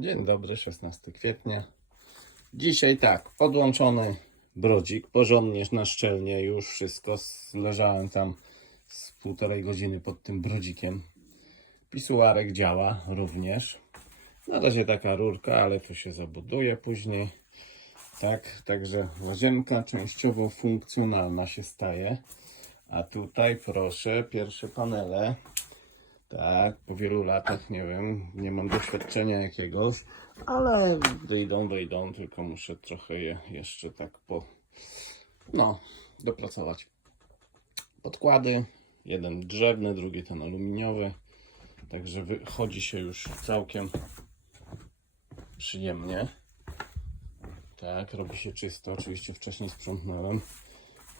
Dzień dobry, 16 kwietnia. Dzisiaj tak, podłączony brodzik, porządnie na szczelnie, już wszystko. Leżałem tam z półtorej godziny pod tym brodzikiem. Pisuarek działa również. Na razie taka rurka, ale to się zabuduje później. Tak, także łazienka częściowo funkcjonalna się staje. A tutaj proszę, pierwsze panele. Tak, po wielu latach, nie wiem, nie mam doświadczenia jakiegoś, ale wyjdą, wyjdą, tylko muszę trochę je jeszcze tak po, no, dopracować. Podkłady, jeden drzewny, drugi ten aluminiowy, także wychodzi się już całkiem przyjemnie. Tak, robi się czysto, oczywiście wcześniej sprzątnąłem.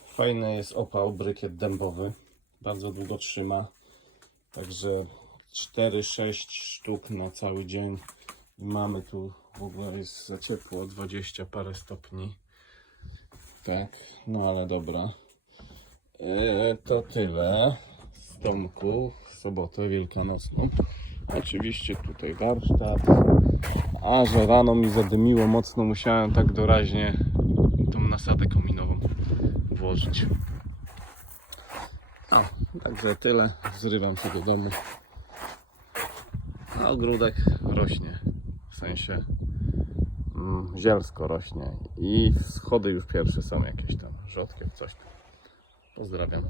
Fajny jest opał, brykiet dębowy, bardzo długo trzyma. Także 4-6 sztuk na cały dzień. I mamy tu w ogóle jest za ciepło, 20 parę stopni. Tak, no ale dobra. E, to tyle z domku w sobotę wielkanocną. Oczywiście tutaj warsztat. A że rano mi zadymiło mocno, musiałem tak doraźnie tą nasadę kominową włożyć. O, także tyle. Zrywam się do domu. A ogródek rośnie. W sensie mm, zielsko rośnie. I schody już pierwsze są jakieś tam. Rzodkiew, coś tam. Pozdrawiam.